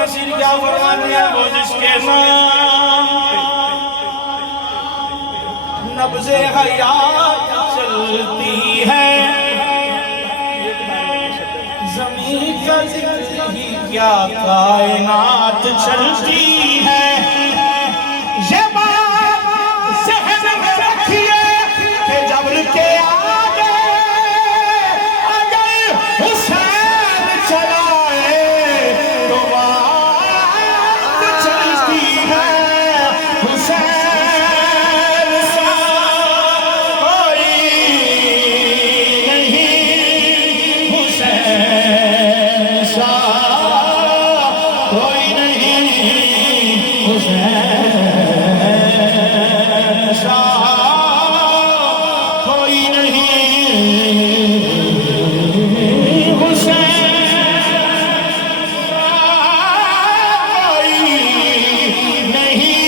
कसीर क्या फरमा दिया, वो जिसके नाम नब्ज़े हयात चलती है, ज़मीन का जिक्र ही क्या कायनात चलती है। ये बात ज़हन में रखिए कि जबर के आगे अगर हुसैन चलाए तो बात चलती है। हुसैन सा कोई नहीं, हुसैन सा कोई नहीं, हुसैन सा कोई नहीं, हुसैन सा कोई नहीं,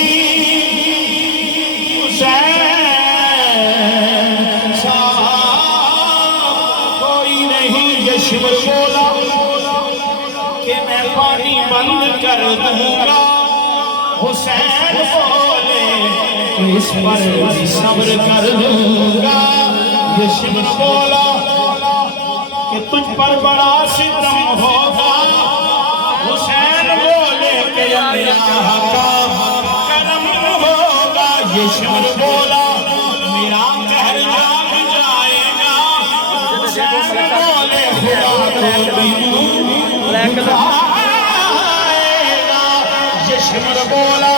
हुसैन सा कोई नहीं। ये शिवर बोला कि मैं पानी बंद कर दूंगा, हुसैन बोले कि इस पर सब्र कर दूंगा। ये शिवर बोला कि तुझ पर बड़ा सितम होगा, हुसैन बोले कि अल्लाह का करम होगा। ये शिवर बोला मेरा कहर जाग जाएगा, हुसैन बोले खुदा को दिलूं आएगा। ये शिवर बोला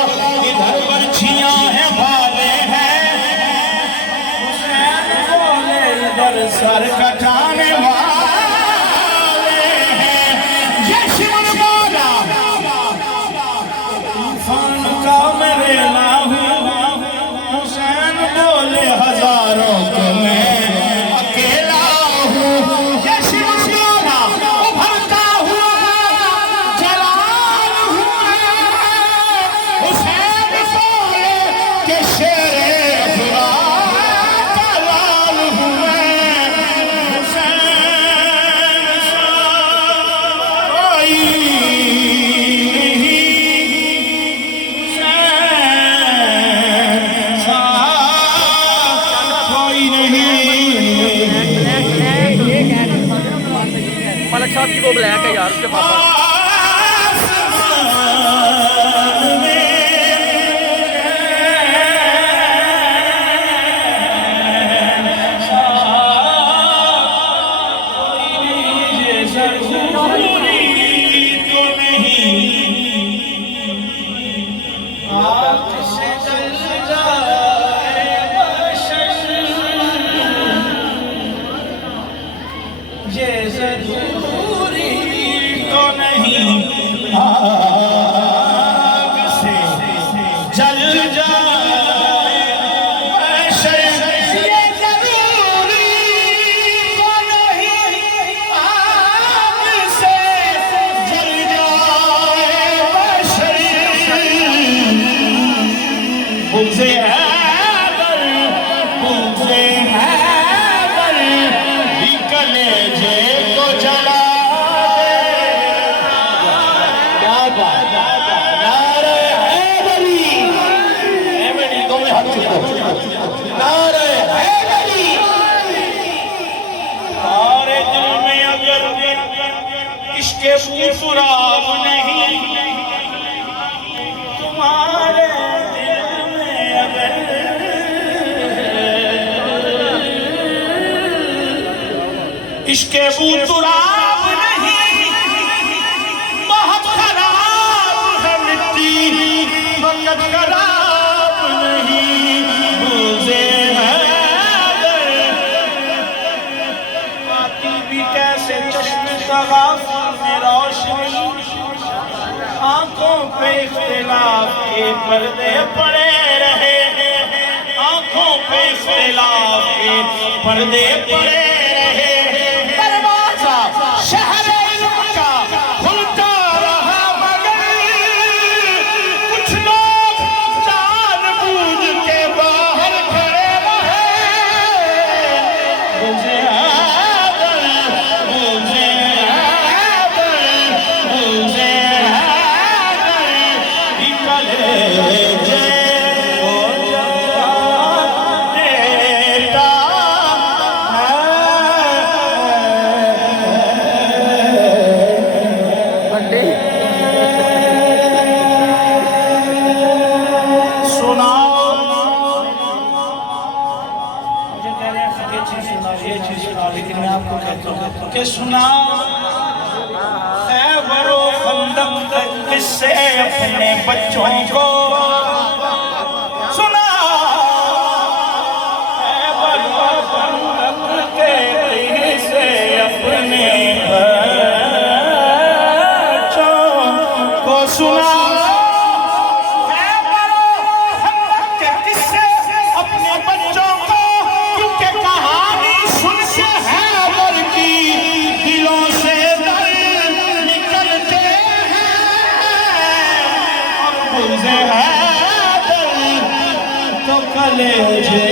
इधर बर्छियां हैं भाले हैं, हुसैन बोले इधर सर कटाने वाले हैं। ये शिवर बोला तूफान का मेरे लाहू, हुसैन बोले हजारों को मैं अकेला हूँ। ये शिवर बोला उभरता हुआ जलाल हूँ मैं, हुसैन बोले कि शेरे खुदा का लाल हूँ मैं, हुसैन सा कोई नहीं, हुसैन सा कोई नहीं। मलक साहब की वो ब्लैक है यार, उसके पापा ये ज़रूरी तो नहीं आग से जल जाए बशर, ये ज़रूरी तो नहीं आग से जल जाए बशर। मुझे हैदर, मुझे हैदर कलेजे को जला दे। क्या बात, नारे हैदरी, हैदरी तो मैं हाथ चुका, नारे हैदरी। तारे दिल में अगर इश्क़े सुराग नहीं, तुम्हारे दिल में अगर इश्क़े बूतुराब नहीं, बहुत खराब है मिट्टी मगर खराब नहीं। मुझे हैदर आती भी कैसे चश्मे तगाफुर में रोशनी, आंखों पे इख्तिलाफ के पर्दे पड़े रहे, आंखों पे इख्तिलाफ के पर्दे पड़े रहे। दरवाजा शहर इल्म का खुलता रहा मगर कुछ लोग जानबूझ के बाहर खड़े रहे। मुझे हैदर, मुझे हैदर, मुझे ये चीज सुना, लेकिन मैं आपको कहता हूँ कि सुना खैबर व खंदक के किस्से अपने बच्चों को सुना, खैबर व खंदक के किस्से अपने बच्चों को सुना, खैबर व खंदक के किस्से अपने बच्चों को, क्योंकि कहानी सुन के हैबर की दिलों से दर्द निकलते हैं और बुज़े हैदर तो कलेजे